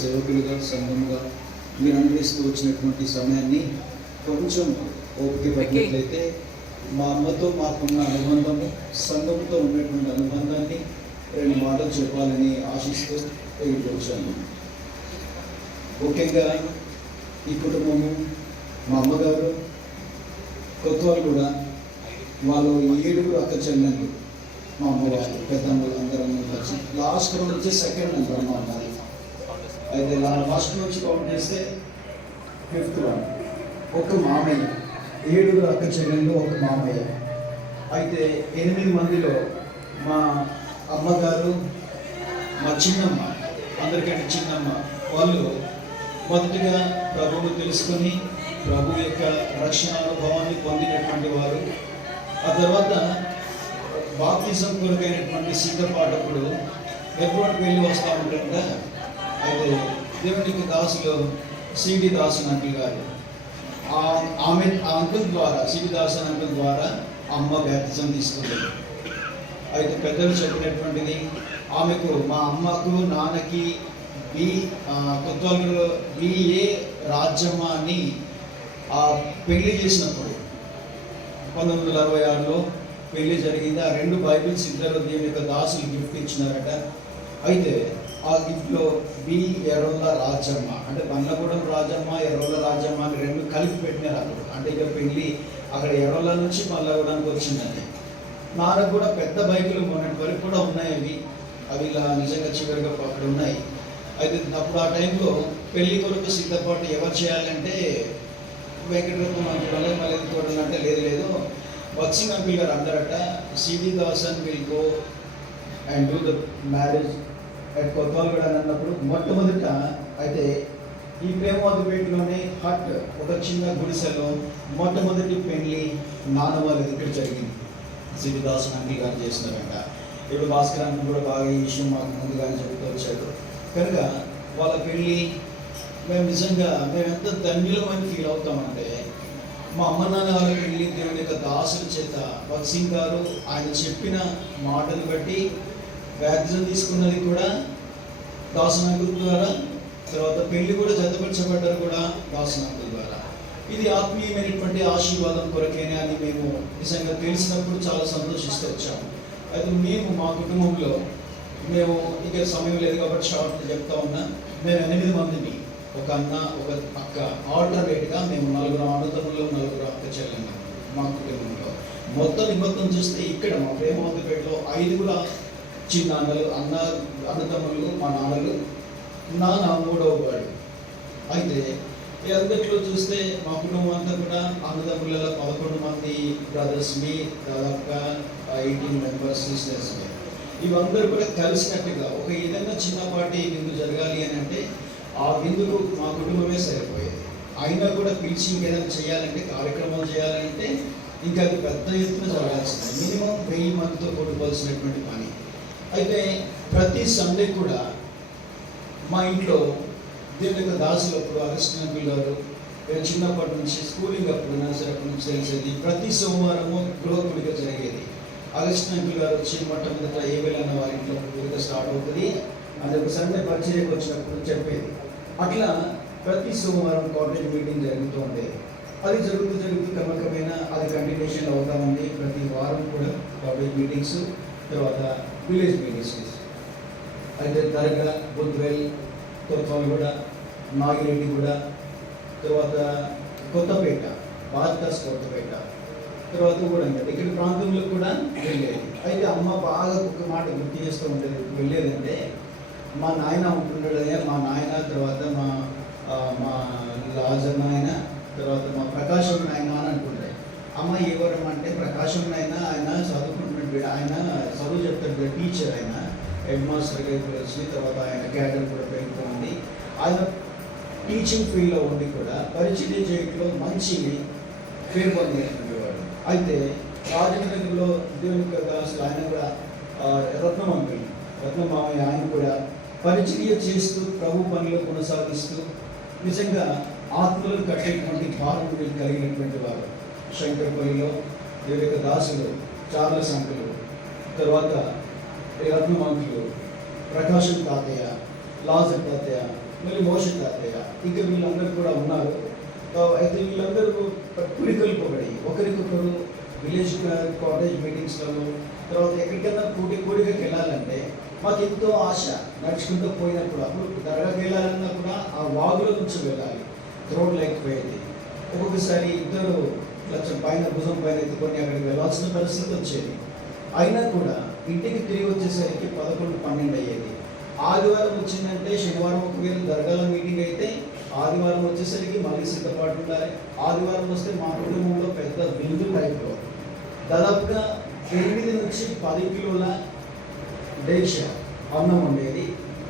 సేవకులుగా సంఘముగా మీరు అనుభవిస్తూ వచ్చినటువంటి సమయాన్ని కొంచెం ఓపిక పట్టినట్లయితే మా అమ్మతో మాకున్న అనుబంధము, సంఘంతో ఉన్నటువంటి అనుబంధాన్ని 2 మాటలు చెప్పాలని ఆశిస్తూ వెళ్ళిపోవచ్చాను. ముఖ్యంగా ఈ కుటుంబము, మా అమ్మగారు, కొత్త వాళ్ళు కూడా, వాళ్ళు 7 అక్క చెల్లెళ్ళు, మా అమ్మగారు పెద్దమ్మలు అందరం కలిసి లాస్ట్ నుంచి సెకండ్ నెంబర్ మా అమ్మది. అయితే ఫస్ట్ నుంచి కౌంట్ చేస్తే 5th వన్. ఒక మామయ్య, 7 అక్క చెల్లెళ్ళు, ఒక మామయ్య. అయితే 8 మందిలో మా అమ్మగారు, మా చిన్నమ్మ, అందరికంటే చిన్నమ్మ, వాళ్ళు మొదటిగా ప్రభువును తెలుసుకొని ప్రభు యొక్క రక్షణ అనుభవాన్ని పొందినటువంటి వారు. ఆ తర్వాత బాప్తిజం కొరకైనటువంటి సిద్ధపాటప్పుడు ఎయిర్పోర్ట్కి వెళ్ళి వస్తూ ఉంటుంట. అయితే దేవునికి దాసులు సిడి దాసన్ అంకుల్ గారు, ఆ అంకుల్ ద్వారా, సిడి దాసన్ అంకుల్ ద్వారా అమ్మ బాప్తిజం తీసుకుంది. అయితే పెద్దలు చెప్పినటువంటిది, ఆమెకు, మా అమ్మకు నాన్నకి కొత్తలో బిఏ రాజ్యమ్మ అని పెళ్లి చేసినప్పుడు 1966లో పెళ్లి జరిగింది. ఆ 2 బైబిల్స్ ఇద్దరు దేవుని యొక్క దాసులు గిఫ్ట్ ఇచ్చినారట. అయితే ఆ గిఫ్ట్లో బి ఎర్రోళ్ళ రాజమ్మ, అంటే బండ్లగూడెం రాజమ్మ, ఎర్రోళ్ళ రాజమ్మ అని 2 కలిపి పెట్టినారు అప్పుడు. అంటే ఇక పెళ్ళి అక్కడ ఎర్రోళ్ళ నుంచి బండ్లగూడెంకి వచ్చిందని. నాకు కూడా పెద్ద బైకులు మొన్నటి వరకు కూడా ఉన్నాయి. అవి ఇలా నిజంగా చివరిగా అక్కడ ఉన్నాయి. అయితే అప్పుడు ఆ టైంలో పెళ్లి కొరకు సిద్ధపాటు ఎవరు చేయాలంటే వెంకటరత్నం అంకుల్ మళ్ళీ ఇంకోటి అంటే లేదు బక్సింగ్ అంకుల్ గారు అందరట, సిడి Dasan will go and do the marriage at కొత్తవాళ్ళు కూడా అని అన్నప్పుడు మొట్టమొదట అయితే ఈ ప్రేమవాదిపేటలోనే హట్, ఒక చిన్న గుడిసెలో మొట్టమొదటి పెళ్లి నాన్న వాళ్ళ దగ్గర జరిగింది. సిడి దాసన్ అంకుల్ గారు చేసినారంట. ఇప్పుడు భాస్కర్ అంకుల్ కూడా బాగా ఈ విషయం మాకు ముందుగానే చెప్తూ వచ్చాడు. కనుక వాళ్ళ పెళ్ళి మేము ఎంత ధన్యులమని ఫీల్ అవుతామంటే, మా అమ్మ నాన్న వాళ్ళ పెళ్ళి దేవుని యొక్క దాసుల చేత బక్సింగ్ గారు ఆయన చెప్పిన మాటలు బట్టి బ్యాప్టిజం తీసుకున్నది కూడా దాసన్ అంకుల్ ద్వారా, తర్వాత పెళ్లి కూడా జతపరచబడ్డారు కూడా దాసన్ అంకుల్ ద్వారా. ఇది ఆత్మీయమైనటువంటి ఆశీర్వాదం కొరకేనే అని మేము నిజంగా తెలిసినప్పుడు చాలా సంతోషిస్తూ వచ్చాము. అయితే మేము మా కుటుంబంలో, మేము ఇక సమయం లేదు కాబట్టి షార్ట్ చెప్తా ఉన్నా, మేము 8 మందిని, ఒక అన్న, ఒక అక్క, ఆల్టర్నేట్గా మేము 4 అన్నదమ్ములు, 4 అక్క చెల్లెళ్ళు మా కుటుంబంలో. మొత్తం చూస్తే ఇక్కడ మా ప్రేమవంతపేటలో 5 చిన్న అన్నదమ్ములు, మా నాన్నలు, నాన్న 3వ వాడు. అయితే ఈ అందరిలో చూస్తే మా కుటుంబం అంతా కూడా అన్నదమ్ములలో 11 మంది బ్రదర్స్, మీ దాదాపుగా 18 మెంబర్స్, సిస్టర్స్. ఇవందరూ కూడా కలిసినట్టుగా ఒక ఏదైనా చిన్నపాటి విందు జరగాలి అని అంటే ఆ విందుకు మా కుటుంబమే సరిపోయేది. అయినా కూడా పిలిచి ఇంకేదైనా చేయాలంటే, కార్యక్రమాలు చేయాలంటే ఇంకా అది పెద్ద ఎత్తున జరగాల్సింది. మినిమం 1000 మందితో కొట్టుకోవాల్సినటువంటి పని. అయితే ప్రతి సండే కూడా మా ఇంట్లో దేవుని యొక్క దాసులు, అప్పుడు అగస్టిన్ అంకుల్ గారు, చిన్నప్పటి నుంచి స్కూలింగ్ అప్పుడు నర్సరీ అప్పటి నుంచి తెలిసేది, ప్రతి సోమవారము గృహకుడిగా జరిగేది. అగస్టిన్ అంకుల్ గారు వచ్చి మొట్టమొదట ఏవేళన్న వారి ఇంట్లో కూడిక స్టార్ట్ అవుతుంది, అది ఒక సండే పరిచర్యకు వచ్చినప్పుడు చెప్పేది. అట్లా ప్రతి సోమవారం కాలేజ్ మీటింగ్ జరుగుతూ ఉండేది. అది జరుగుతూ క్రమక్రమేణా అది కంటిన్యూషన్ అవుతా ఉంది. ప్రతి వారం కూడా కాలేజ్ మీటింగ్స్, తర్వాత విలేజ్ మీటింగ్స్. అయితే దర్గా, బుద్వేల్, కొత్తగూడ, నాగిరెడ్డిగూడ, తర్వాత కొత్తపేట, బాద్కాస్ కొత్తపేట, తర్వాత కూడా ఇక్కడ ప్రాంతంలో కూడా వెళ్ళేది. అయితే అమ్మ బాగా ఒక మాట గుర్తు చేస్తూ ఉండేది, వెళ్ళేదంటే మా నాయన ఉంటుండే, మా నాయన, తర్వాత మా లాజర్ నాయన, తర్వాత మా ప్రకాశం నాయన అని అంటుండే. అమ్మ ఎవరమ్మంటే ప్రకాశం నాయన, ఆయన చదువుకుంటున్నాడు, ఆయన చదువు చెప్తాడు, టీచర్, ఆయన హెడ్ మాస్టర్గా ఇప్పుడు వచ్చి, తర్వాత ఆయన క్యాడర్ కూడా పెరుగుతుంది. ఆయన టీచింగ్ ఫీల్డ్లో ఉండి కూడా పరిచర్య చేయట్లో మంచి పేరు పొందినటువంటివాడు. అయితే రాజనగర్లో దేవుని దాసులు ఆయన కూడా రత్నమామయ్య, ఆయన కూడా పరిచర్య చేస్తూ ప్రభు పనిలో కొనసాగిస్తూ నిజంగా ఆత్మలను కట్టేటువంటి భారం కలిగినటువంటి వారు. శంకరపల్లిలో దేవుని యొక్క దాసులు, చార్లెస్ అంకులు, తర్వాత రత్నమాంకులు, ప్రకాశం తాతయ్య, లాజర్ తాతయ్య, మళ్ళీ మోష తాతయ్య, ఇంకా వీళ్ళందరూ కూడా ఉన్నారు. అయితే వీళ్ళందరూ పురికొల్పబడి ఒకరికొకరు విలేజ్ కాటేజ్ మీటింగ్స్లలో, తర్వాత ఎక్కడికైనా కోడికకి వెళ్ళాలంటే మాకు ఎంతో ఆశ. నడుచుకుంటూ పోయినప్పుడు అప్పుడు దర్గాకి వెళ్ళాలన్నా కూడా ఆ వాగుల నుంచి వెళ్ళాలి, రోడ్ లేకపోయేది. ఒక్కొక్కసారి ఇద్దరు కొంచెం పైన భుజం పైన ఎత్తుకొని అక్కడికి వెళ్ళాల్సిన పరిస్థితి వచ్చేది. అయినా కూడా ఇంటికి తిరిగి వచ్చేసరికి 11-12 అయ్యేది. ఆదివారం వచ్చిందంటే శనివారం ఒకవేళ దర్గాల మీటింగ్ అయితే ఆదివారం వచ్చేసరికి మళ్ళీ సిద్ధపాటు ఉండాలి. ఆదివారం వస్తే మా కుటుంబంలో పెద్ద విందు టైప్లో దాదాపుగా 8 నుంచి 10 కిలోల డేష అన్నం ఉండేది.